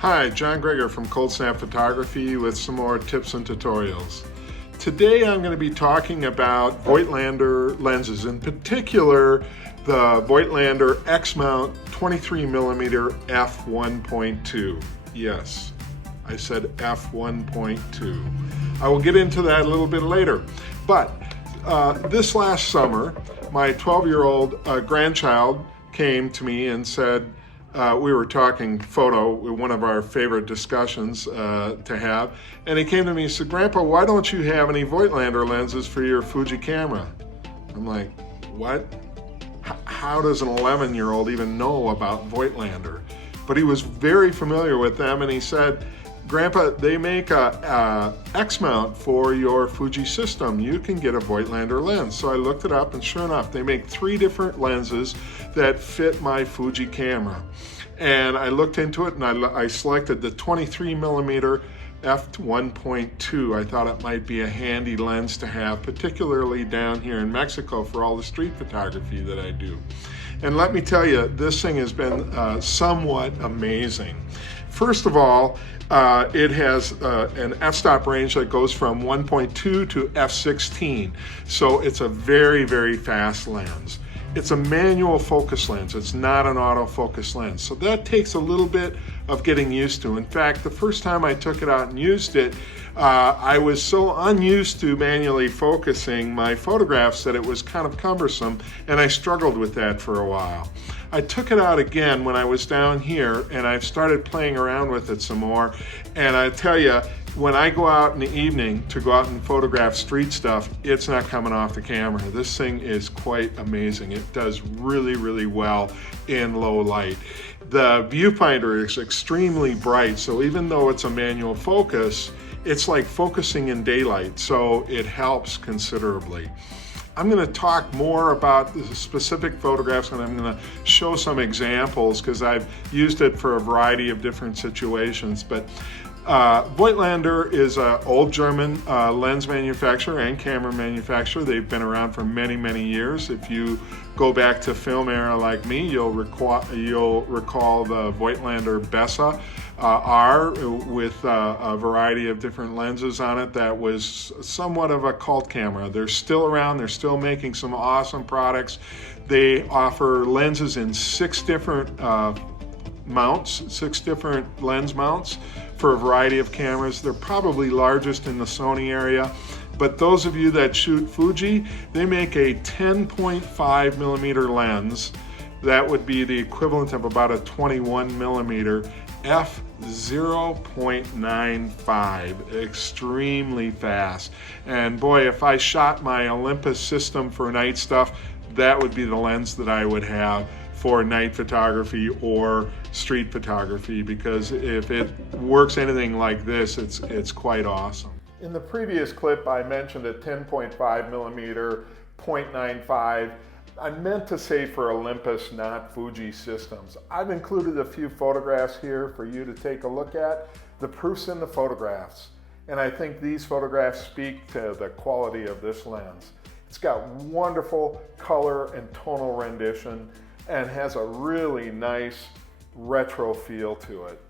Hi, John Greger from Cold Snap Photography with some more tips and tutorials. Today I'm going to be talking about Voitlander lenses, in particular the Voitlander X Mount 23mm f1.2. Yes, I said f1.2. I will get into that a little bit later. But this last summer, my 12-year-old grandchild came to me and said, we were talking photo, one of our favorite discussions to have, and he came to me and said, "Grandpa, why don't you have any Voitlander lenses for your Fuji camera?" I'm like, what? How does an 11-year-old even know about Voitlander? But he was very familiar with them, and he said, "Grandpa, they make a X mount for your Fuji system. You can get a Voitlander lens." So I looked it up, and sure enough, they make 3 different lenses that fit my Fuji camera. And I looked into it, and I selected the 23mm f1.2. I thought it might be a handy lens to have, particularly down here in Mexico for all the street photography that I do. And let me tell you, this thing has been somewhat amazing. First of all, it has an f-stop range that goes from 1.2 to f16. So it's a very, very fast lens. It's a manual focus lens. It's not an autofocus lens. So that takes a little bit of getting used to. In fact, the first time I took it out and used it, I was so unused to manually focusing my photographs that it was kind of cumbersome, and I struggled with that for a while. I took it out again when I was down here, and I've started playing around with it some more, and I tell you, when I go out in the evening to go out and photograph street stuff, it's not coming off the camera. This thing is quite amazing. It does really, really well in low light. The viewfinder is extremely bright, so even though it's a manual focus, it's like focusing in daylight, so it helps considerably. I'm going to talk more about the specific photographs, and I'm going to show some examples because I've used it for a variety of different situations. But Voitlander is an old German lens manufacturer and camera manufacturer. They've been around for many, many years. If you go back to film era like me, you'll recall the Voitlander Bessa R with a variety of different lenses on it that was somewhat of a cult camera. They're still around. They're still making some awesome products. They offer lenses in 6 different mounts, 6 different lens mounts for a variety of cameras. They're probably largest in the Sony area, but those of you that shoot Fuji, they make a 10.5mm lens. That would be the equivalent of about a 21mm f0.95, extremely fast. And boy, if I shot my Olympus system for night stuff, that would be the lens that I would have for night photography or street photography, because if it works anything like this, it's quite awesome. In the previous clip, I mentioned a 10.5mm 0.95. I meant to say for Olympus, not Fuji systems. I've included a few photographs here for you to take a look at. The proof's in the photographs, and I think these photographs speak to the quality of this lens. It's got wonderful color and tonal rendition, and has a really nice retro feel to it.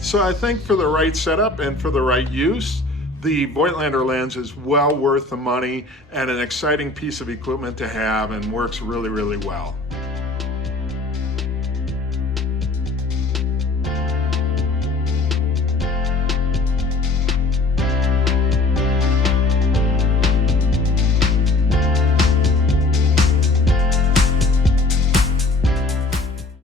So I think for the right setup and for the right use, the Voitlander lens is well worth the money and an exciting piece of equipment to have, and works really, really well.